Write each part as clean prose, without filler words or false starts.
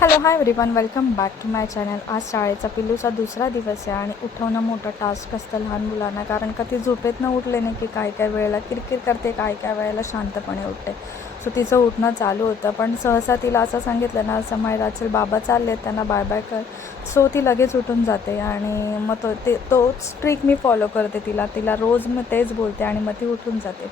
Hello hi everyone, welcome back to my channel. आज शाळेचा पिल्लूचा दुसरा दिवस आहे आणि उठवणं मोठं टास्क असतं लहान मुलांना, कारण का ती झोपेत न उठले नाही की काय काय वेळेला किरकिर करते, काय काय वेळेला शांतपणे उठते. सो तिचं उठणं चालू होतं, पण सहसा तिला असं सांगितलं ना, समायला चल बाबा चालले त्यांना बाय बाय कर, सो ती लगेच उठून जाते. आणि मग तोच ट्रिक मी फॉलो करते. तिला रोज मग तेच बोलते आणि मग ती उठून जाते.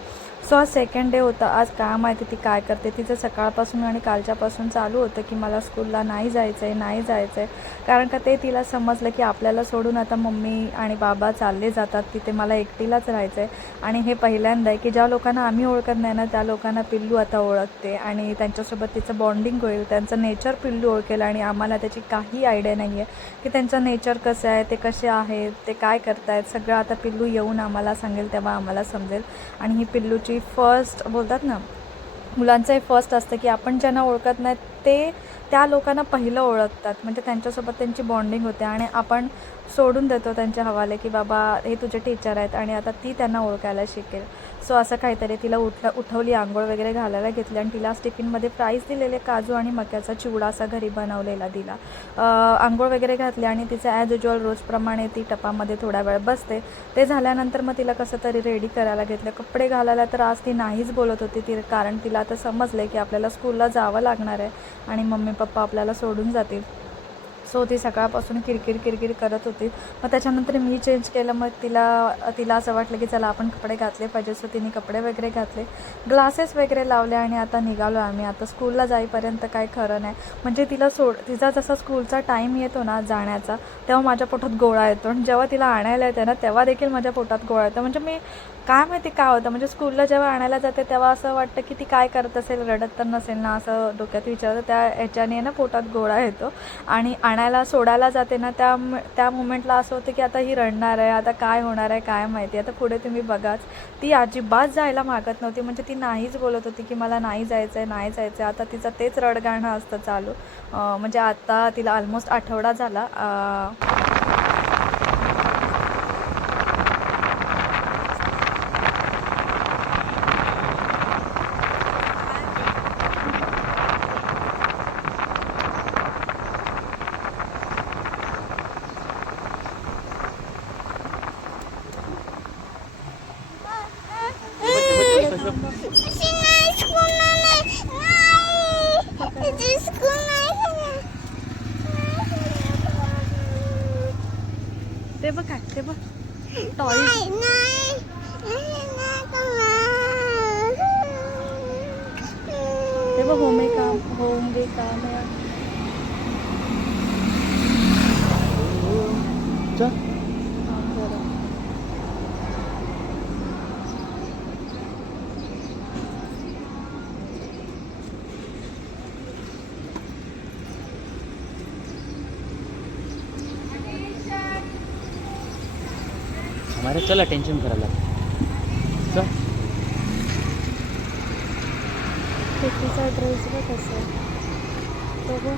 सो आज सेकंड डे होता. आज काय माहिती ती काय करते. तिचं सकाळपासून आणि कालच्यापासून चालू होतं की मला स्कूलला नाही जायचं आहे. कारण का ते तिला समजलं की आपल्याला सोडून आता मम्मी आणि बाबा चालले जातात, तिथे मला एकटीलाच राहायचं आहे. आणि हे पहिल्यांदा आहे की ज्या लोकांना आम्ही ओळखत नाही ना, त्या लोकांना पिल्लू आता ओळखते आणि त्यांच्यासोबत तिचं बॉन्डिंग होईल. त्यांचं नेचर पिल्लू ओळखेल आणि आम्हाला त्याची काही आयडिया नाही आहे की त्यांचं नेचर कसं आहे, ते कसे आहेत, ते काय करत आहेत. सगळं आता पिल्लू येऊन आम्हाला सांगेल, तेव्हा आम्हाला समजेल. आणि ही पिल्लूची फर्स्ट बोलतात ना, मुलांचं हे फर्स्ट असतं की आपण ज्यांना ओळखत नाही ते त्या लोकांना पहिलं ओळखतात. म्हणजे त्यांच्यासोबत त्यांची बॉन्डिंग होते आणि आपण सोडून देतो त्यांच्या हवाले की बाबा हे तुझे टीचर आहेत, आणि आता ती त्यांना ओळखायला शिकेल. सो असं काहीतरी तिला उठवली, आंघोळ वगैरे घालायला घेतली आणि तिला टिफिनमध्ये फ्राईज दिलेले, काजू आणि मक्याचा चिवडा असा घरी बनवलेला दिला. आंघोळ वगैरे घातली आणि तिचं ॲज युज्युअल रोजप्रमाणे ती टपामध्ये थोडा वेळ बसते. ते झाल्यानंतर मग तिला कसं तरी रेडी करायला घेतलं, कपडे घालायला. तर आज ती नाहीच बोलत होती कारण तिला आता समजलं आहे की आपल्याला स्कूलला जावं लागणार आहे आणि मम्मी पप्पा आपल्याला सोडून जातील. सो ती सकाळपासून किरकिर करत होती. मग त्याच्यानंतर मी चेंज केलं. मग तिला असं वाटलं की चला आपण कपडे घातले पाहिजे. सो तिने कपडे वगैरे घातले, ग्लासेस वगैरे लावले आणि आता निघालो आम्ही. आता स्कूलला जाईपर्यंत काय खरं नाही. म्हणजे तिचा जसा स्कूलचा टाईम येतो ना जाण्याचा, तेव्हा माझ्या पोटात गोळा येतो. आणि जेव्हा तिला आणायला येते ना, तेव्हा देखील माझ्या पोटात गोळा येतो. म्हणजे मी काय माहिती काय होतं, म्हणजे स्कूलला जेव्हा आणायला जाते तेव्हा असं वाटतं की ती काय करत असेल, रडत तर नसेल ना, असं डोक्यात विचारतं. त्या ह्याच्याने ना पोटात गोळा येतो. आणि आणायला सोडायला जाते ना, त्या मोमेंटला असं होतं की आता ही रडणार आहे, आता काय होणार आहे काय माहिती. आता पुढे तुम्ही बघाच, ती अजिबात जायला मागत नव्हती. म्हणजे ती नाहीच बोलत होती की मला नाही जायचं आहे. आता तिचं तेच रडगाणं असतं चालू. म्हणजे आता तिला ऑलमोस्ट आठवडा झाला. ते बघ काय, ते बघ टॉय. ते बघ होम वे काम आहे. हमारे चला टेंशन करायला चल. तिचा ड्रेस बघ कसं आहे, तो बघ.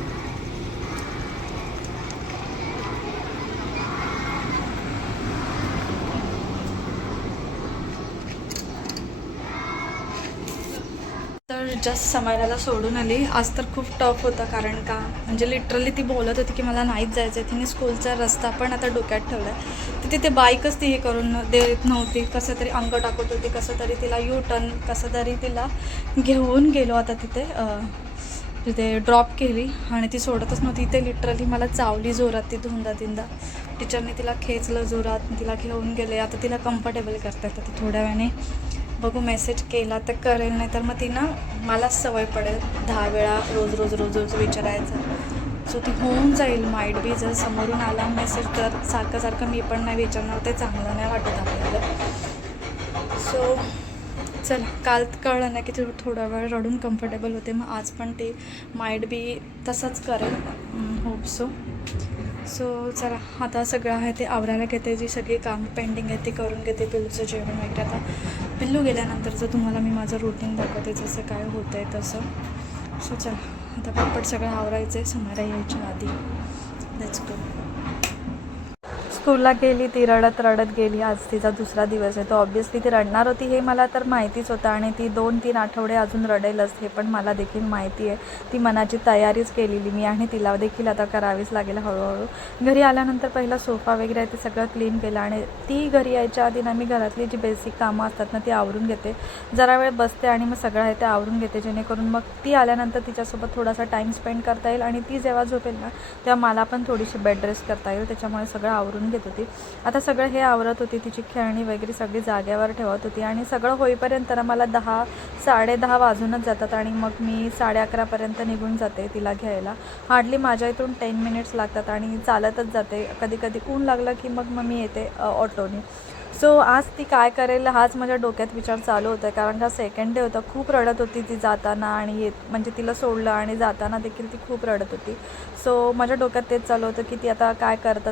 तर जस्ट समायला सोडून आली. आज तर खूप टफ होता, कारण का म्हणजे लिटरली ती बोलत होती की मला नाहीच जायचं आहे. तिने स्कूलचा रस्ता पण आता डोक्यात ठेवला आहे. तर तिथे बाईकच ती हे करून देत नव्हती, कसं तरी अंग टाकत होती, कसं तरी तिला यू टर्न कसं तरी तिला घेऊन गेलो. आता तिथे ड्रॉप केली आणि ती सोडतच नव्हती. इथे लिटरली मला चावली जोरात ती धुंदा टीचरने तिला खेचलं जोरात, तिला घेऊन गेले. आता तिला कम्फर्टेबल करतात. आता थोड्या वेळाने बघू, मेसेज केला तर करेल, नाही तर मग ती ना मलाच सवय पडेल 10 वेळा रोज विचारायचं. सो ती होऊन जाईल माईट बी. जर समोरून आला मेसेज तर सारखं मी पण नाही विचारणार, ते चांगलं नाही वाटत आपल्याला. सो चल, काल कळलं ना की थोडा वेळ रडून कम्फर्टेबल होते. मग आज पण ते माईट बी तसंच करेल, होप सो चला, आता सगळं आहे ते आवरायला घेते. जी सगळी काम पेंडिंग आहे ती करून घेते. पिल्लूचं जेवण वगैरे. आता पिल्लू गेल्यानंतरचं तुम्हाला मी माझं रुटीन दाखवते, जसं काय होतं आहे तसं. सो चला, आता पटपट सगळं आवरायचं आहे समायला यायच्या आधी. Let's go. स्कूलला गेली ती रडत रडत गेली. आज तिचा दुसरा दिवस आहे. तर ऑब्व्हियसली ती रडणार होती हे मला तर माहितीच होतं आणि ती 2-3 आठवडे अजून रडेलच हे पण मला देखील माहिती आहे. ती मनाची तयारीच केलेली मी आणि तिला देखील आता करावीच लागेल हळूहळू. घरी आल्यानंतर पहिला सोफा वगैरे आहे ते सगळं क्लीन केलं आणि ती घरी यायच्या आधी ना मी घरातली जी बेसिक कामं असतात ना ती आवरून घेते. जरा वेळ बसते आणि मग सगळं आहे ते आवरून घेते जेणेकरून मग ती आल्यानंतर तिच्यासोबत थोडासा टाईम स्पेंड करता येईल आणि ती जेव्हा झोपेल ना तेव्हा मला पण थोडीशी बेड रेस्ट करता येईल. त्याच्यामुळे सगळं आवरून घेत होती. आता सगळं हे आवरत होती. तिची खेळणी वगैरे सगळी जागेवर ठेवत होती आणि सगळं होईपर्यंत ना मला 10-10:30 वाजूनच जातात आणि मग मी 11:30पर्यंत निघून जाते तिला घ्यायला. हार्डली माझ्या इथून 10 मिनिट्स लागतात आणि चालतच जाते. कधी कधी ऊन लागलं की मग मी येते ऑटोने. सो आज ती काय करेल हाच माझ्या डोक्यात विचार चालू होता कारण का सेकंड डे होता. खूप रडत होती ती जाताना आणि म्हणजे तिला सोडलं आणि जाताना देखील ती खूप रडत होती. सो माझ्या डोक्यात तेच चालू होतं की ती आता काय करत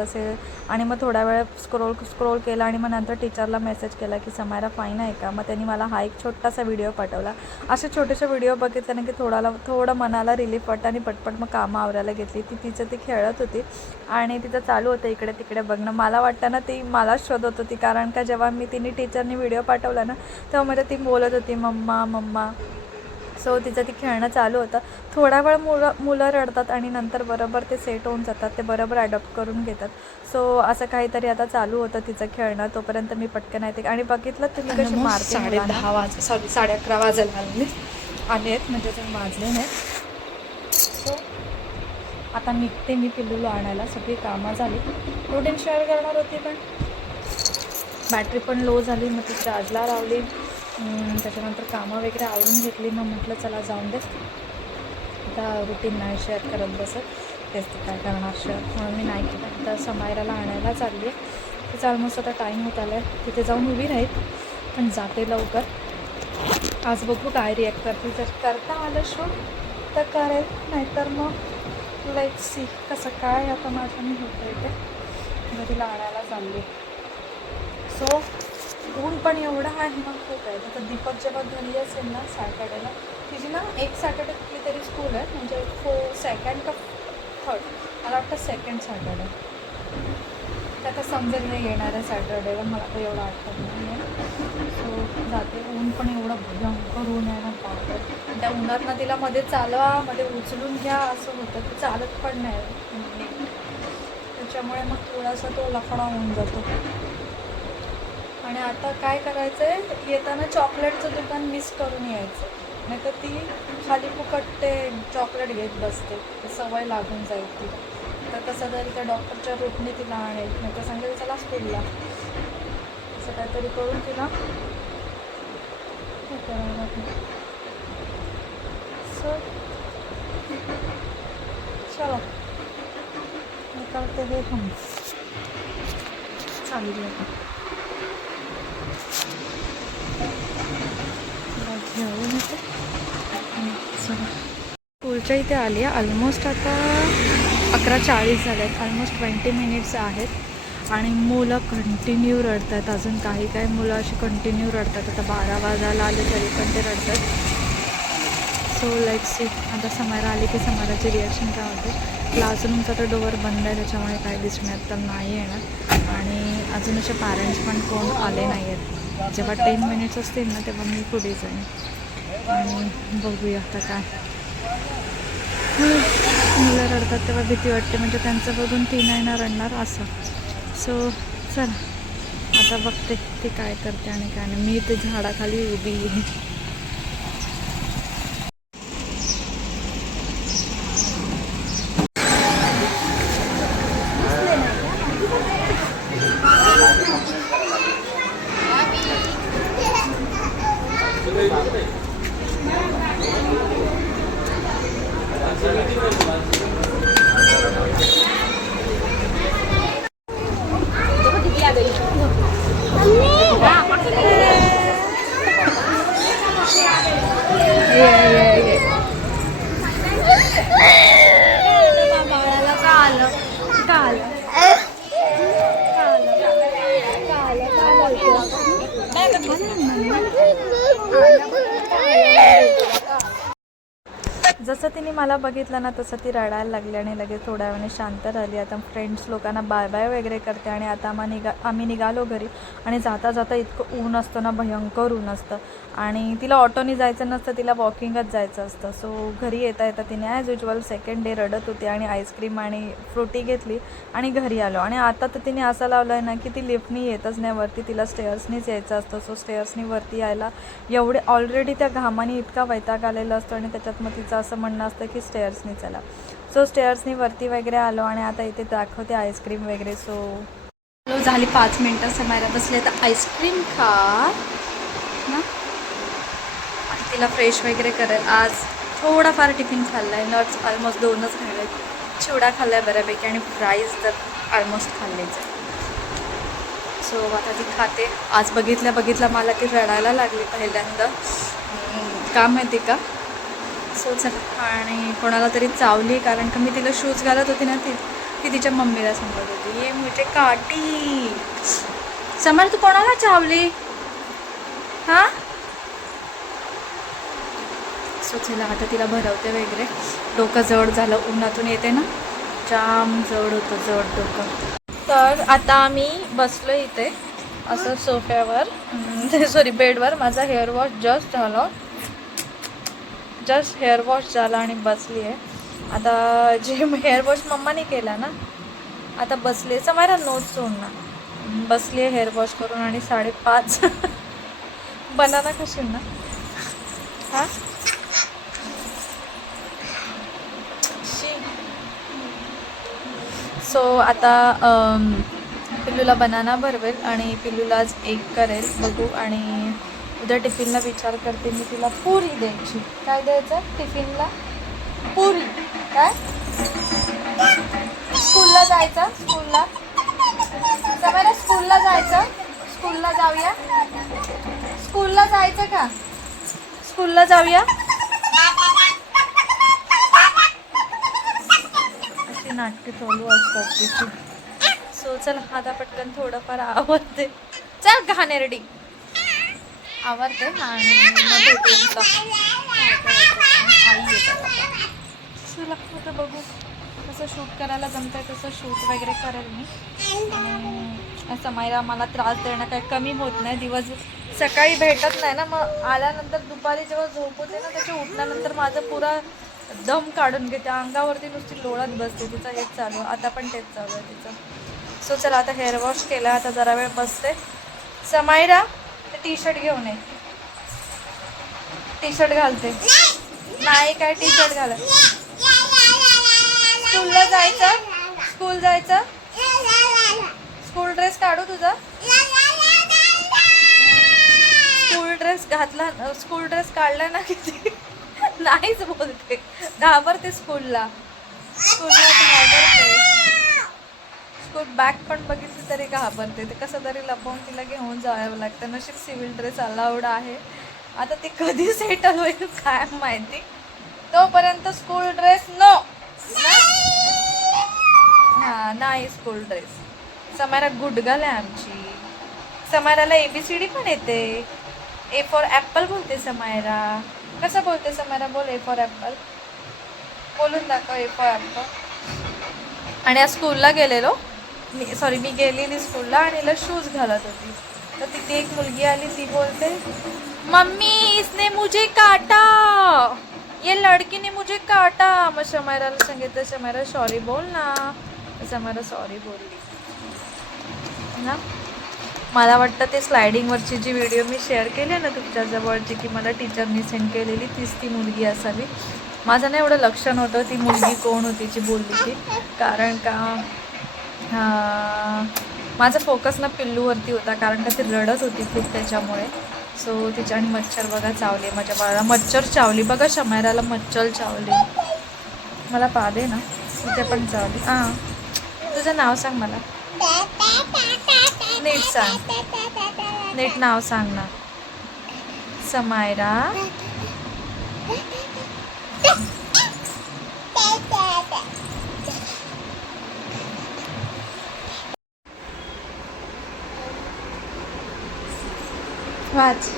असेल आणि मग थोडा वेळ स्क्रोल केला आणि मग नंतर टीचरला मेसेज केला की समायरा फाईन आहे का. मग त्यांनी मला हा एक छोटासा व्हिडिओ पाठवला. असे छोटेसे व्हिडिओ बघितल्याने की थोडं मनाला रिलीफ वाटतं आणि पटपट मग कामं आवरायला घेतली. तिचं ती खेळत होती आणि तिचं चालू होतं इकडे तिकडे बघणं. मला वाटतं ना ती मलाच शोधत होती कारण का जेव्हा टीचरनी व्हिडिओ पाठवला ना तेव्हा म्हणजे ती बोलत होती मम्मा. सो तिचं ती खेळणं चालू होतं. थोडा वेळ मुलं रडतात आणि नंतर बरोबर ते सेट होऊन जातात. ते बरोबर अडॉप्ट करून घेतात. सो असं काहीतरी आता चालू होतं तिचं खेळणं. तोपर्यंत मी पटकन येते आणि बघितलं तुम्ही कशी मारते. 11:30 वाजायला आले आहेत म्हणजे ते वाजले नाहीत. सो आता निघते मी पिल्लूला आणायला. सगळी कामं झाली. रुटीन शेअर करणार होती पण बॅटरी पण लो झाली. मग ती चार्जला लावली. त्याच्यानंतर कामं वगैरे आवरून घेतली. मग म्हटलं चला जाऊन दे आता रुटीन नाही शेअर करत बसत. तेच ते काय करणार शेअर म्हणून मी नाही केलं. तर समायराला आणायला चालली आहे. तिचा ऑलमोस्ट आता टाईम होत आला आहे. तिथे जाऊन उभी राहील पण जाते लवकर. आज बघू काय रिॲक्ट करते. जर करता आलं शूट तर करेल नाहीतर मग लेट्स सी कसं काय आता माझ्याने होतं आहे ते. घरीला आणायला चालली. सो ऊन पण एवढं आहे ना खूप आहे. तर दीपक जेव्हा घरी असेल ना सॅटर्डेला तिची ना एक सॅटर्डे कुठली तरी स्कूल आहे म्हणजे सेकंड का थर्ड मला वाटतं सेकंड सॅटर्डे. तर आता समजेल नाही येणाऱ्या सॅटर्डेला मला तर एवढं आठवत नाही आहे. सो जाते. ऊन पण एवढं भयंकर ऊन आहे ना पावसात. त्या उन्हातनं तिला मध्ये चालवा मध्ये उचलून घ्या असं होतं की चालत पण नाही. त्याच्यामुळे मग थोडासा तो लफडा होऊन जातो. आणि आता काय करायचं आहे येताना चॉकलेटचं दुकान मिस करून यायचं. नाही तर ती खाली फुकट ते चॉकलेट घेत बसते. सवय लागून जाईल ती. तर कसं तरी त्या डॉक्टरच्या रूटने तिला आणेल. नाही तर सांगेल चला स्कूलला. असं काहीतरी करून तिला हे करावं लागेल. सो चला मी करते हे पण चालली आता. घेऊन येते. स्कूलच्या इथे आली आहे. ऑलमोस्ट आता 11:40 झाले आहेत. ऑलमोस्ट 20 मिनिट्स आहेत आणि मुलं कंटिन्यू रडत आहेत. अजून काही मुलं अशी कंटिन्यू रडतात. आता 12 वाजायला आले तरी पण ते रडतात. सो लेट्स सी आता समायरा आली की समायराची रिॲक्शन काय होते. क्लासरूमचा तर डोअर बंद आहे त्याच्यामुळे काय दिसण्यात तर नाही येणार आणि अजून असे पॅरेंट्स पण कोण आले नाही आहेत. जेव्हा 10 मिनिट्स असतील ना तेव्हा मी पुढे जाईन आणि बघूया आता काय. मुलं रडतात तेव्हा भीती वाटते म्हणजे त्यांचं बघून ती नाही ना रडणार असं. सो चला आता बघते ती काय करते आणि काय नाही. मी ते झाडाखाली उभी आहे. जसं तिने मला बघितलं ना तसं ती रडायला लागली आणि लगेच थोड्या वेळाने शांत राहिली. आता फ्रेंड्स लोकांना बाय बाय वगैरे करते आणि आता आम्ही निघालो घरी. आणि जाता जाता इतकं ऊन असतं ना, भयंकर ऊन असतं आणि तिला ऑटोनी जायचं नसतं, तिला वॉकिंगच जायचं असतं. सो घरी येता येता तिने ॲज युजल सेकंड डे रडत होती आणि आईस्क्रीम आणि फ्रुटी घेतली आणि घरी आलो. आणि आता तर तिने असं लावलं आहे ना की ती लिफ्टनी येतच नाही वरती, तिला स्टेअर्सनीच यायचं असतं. सो स्टेअर्सनी वरती यायला एवढे ऑलरेडी त्या घामाने इतका वैताग आलेला असतो आणि त्याच्यात मग तिचं असं म्हणणं असतं की स्टेअर्सनी चला. सो स्टेअर्सनी वरती वगैरे आलो आणि आता इथे दाखवते आईस्क्रीम वगैरे. सो झाली 5 मिनटं समायला बसले तर आईस्क्रीम खा ना. आणि तिला फ्रेश वगैरे करेल. आज थोडाफार टिफिन खाल्ला आहे, नट्स ऑलमोस्ट 2च खाल्ले, चिवडा खाल्ला आहे बऱ्यापैकी आणि फ्राईज तर ऑलमोस्ट खाल्लेच आहे. सो आता ती खाते. आज बघितल्या मला ती रडायला लागली पहिल्यांदा, का माहिती का. सो चला, आणि कोणाला तरी चावली कारण का मी तिला शूज घालत होती ना, ती तिच्या मम्मीला सांगत होती ये मुझे काटी. समर तू कोणाला चावली हां. सो चला आता तिला भरवते वगैरे. डोकं जड झालं, उन्हातून येते ना, जाम जड होतं, जड डोकं. तर आता आम्ही बसलो इथे असं सोफ्यावर, सॉरी बेडवर. माझा hair wash just hair wash झाला आणि बसली आहे आता. जे हेअर वॉश मम्माने केला ना, आता बसली आहे. समायला नोट सोडणार, बसली आहे हेअर वॉश करून आणि 5:30 बनाना खाशील ना हां. सो आता पिल्लूला बनाना भरवेल आणि पिल्लूला आज एक करेल बघू. आणि उद्या टिफिनला विचार करते मी तिला पुरी द्यायची. काय द्यायचं टिफिनला? पुरी. काय स्कूलला जायचं? स्कूलला सगळ्यांना स्कूलला जायचं. स्कूलला जाऊया. स्कूलला जायचं का? स्कूलला जाऊया. अशी नाटके चालू असतात तिची. सो चल आता पटकन थोडंफार आवडते. चल घाणेरडी आवडते आणि मग भेटू आई येतात. चला आता बघू कसं शूट करायला जमतं आहे तसं शूट वगैरे करेल मी. आणि समायला मला त्रास देणं काही कमी होत नाही. दिवस सकाळी भेटत नाही ना, मग आल्यानंतर दुपारी जेव्हा झोप होते ना, त्याच्या उठल्यानंतर माझं पुरा दम काढून घेते, अंगावरती नुसती लोळत बसते. तिचं हेच चालू, आता पण तेच चालू आहे तिचं. सो चला आता हेअर वॉश केला, आता जरा वेळ बसते. समायरा ते टी शर्ट घेऊन ये. टी शर्ट घालते. नाही काय टी शर्ट घालत. स्कूलला जायचं. स्कूल जायचं. स्कूल ड्रेस काढू तुझा. स्कूल ड्रेस घातला, स्कूल ड्रेस काढला ना किती नाहीच बोलते, घाबरते स्कूलला. स्कूलला घाबरते. स्कूल बॅग पण बघितली तरी घाबरते. ते कसं तरी लपवून तिला घेऊन जावं लागतं. नशीब सिव्हिल ड्रेस अलाउड आहे. आता ते कधी सेटल होईल काय माहिती. तोपर्यंत स्कूल ड्रेस नो. हां नाही स्कूल ड्रेस. समायरा गुडगल आहे आमची. समायराला ABCD पण येते. A फॉर ॲपल बोलते समायरा. कसं बोलते समायरा? बोल A फॉर ॲपल बोलून दाखव. A for Apple. आणि आज स्कूलला गेलेलो मी गेलेली स्कूलला आणि हिला शूज घालत होती. तर तिथे एक मुलगी आली, ती बोलते मम्मी इसने मुझे काटा, ये लड़की ने मुझे काटा. मग समायराला सांगितलं समायरा सॉरी बोल ना. समायरा सॉरी बोलली ना. मला वाटतं ते स्लायडिंगवरची जी व्हिडिओ मी शेअर केली आहे ना तुमच्याजवळची, की मला टीचरनी सेंड केलेली, तीच ती मुलगी असावी. माझं नाही एवढं लक्ष नव्हतं ती मुलगी कोण होती जी बोलली ती, कारण का माझा फोकस ना पिल्लूवरती होता, कारण का ती रडत होती खूप त्याच्यामुळे. सो तिच्याने मच्छर बघा चावले माझ्या बाळाला. मच्छर चावली बघा, शमायराला मच्छर चावली. मला पादे ना तिथे पण चावली. हां तुझं नाव सांग मला. नीट सांग, नीट नाव सांग ना. समायरा. वाच.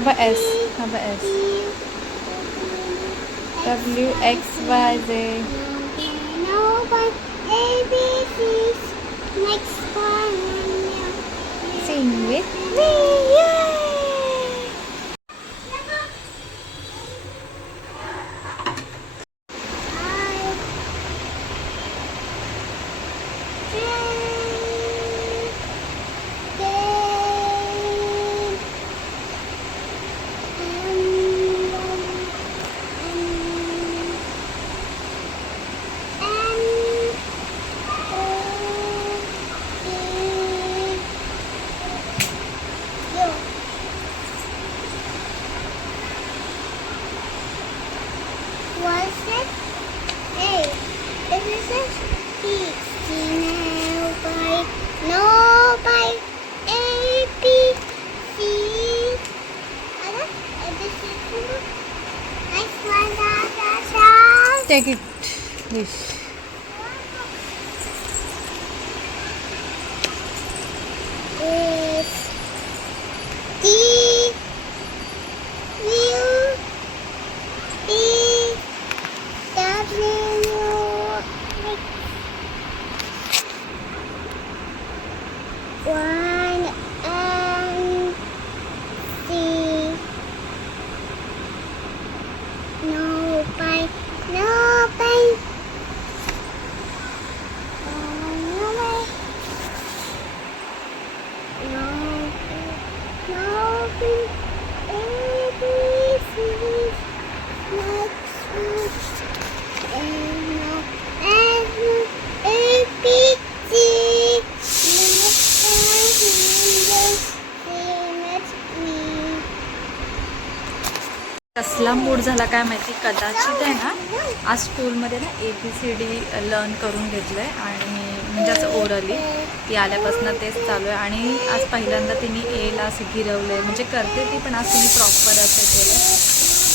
हा बघ एस, हा बघ S. WXYZ. No, but ABC's next one. Sing with Me, yay! Was it A? This is a speech now by no by A B C. This is next one. Da. Take it this. Is D U B W one and C. No bye. No bye. No bye. No, no, A, B, C, next one, and A, B, C, next me. कसला mood झाला काय माहिती, कदाचित आहे ना आज स्कूलमध्ये ना ABCD लर्न करून घेतलं आहे आणि म्हणजे असं ओरली ती आल्यापासून तेच चालू आहे. आणि आज पहिल्यांदा तिने एला असं गिरवलं आहे, म्हणजे करते ती पण आज तिने प्रॉपर असं केलं.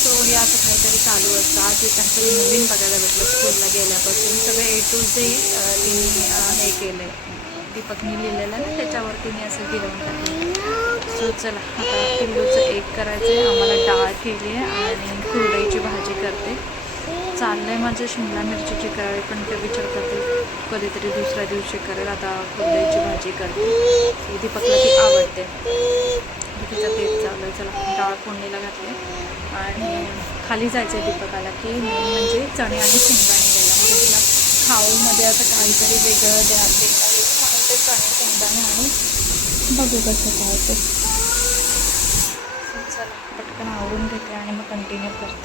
सो हे असं काहीतरी चालू असतं. आज हे काहीतरी नवीन बघायला भेटलं स्कूलला गेल्यापासून. सगळे A to Z तिने हे केलं आहे, दीपकनी लिहिलेलं ना त्याच्यावर तिने असं गिरवून टाकलं. सो चला आता पिल्लूचं एक करायचं आहे. आम्हाला डाळ केली आहे आणि कुरडईची भाजी करते. चाललं आहे माझं शिमला मिरचीची करावी, पण ते विचार करते कधीतरी दुसऱ्या दिवशी करेल. आता कुरडईची भाजी करते, दीपकला ती आवडते. तिचं तेच चालू आहे. चला डाळ फोडणीला घातली आणि खाली जायचं आहे दीपकाला, की मेन म्हणजे चणे आणि शेंगदाणे घ्यायला. म्हणजे तिला खाऊमध्ये असं काहीतरी वेगळं देता येईल म्हणून ते चणे शेंगदाणे आणि बघू कसं काय ते. चला पटकन आवरून घेते आणि मग कंटिन्यू करते.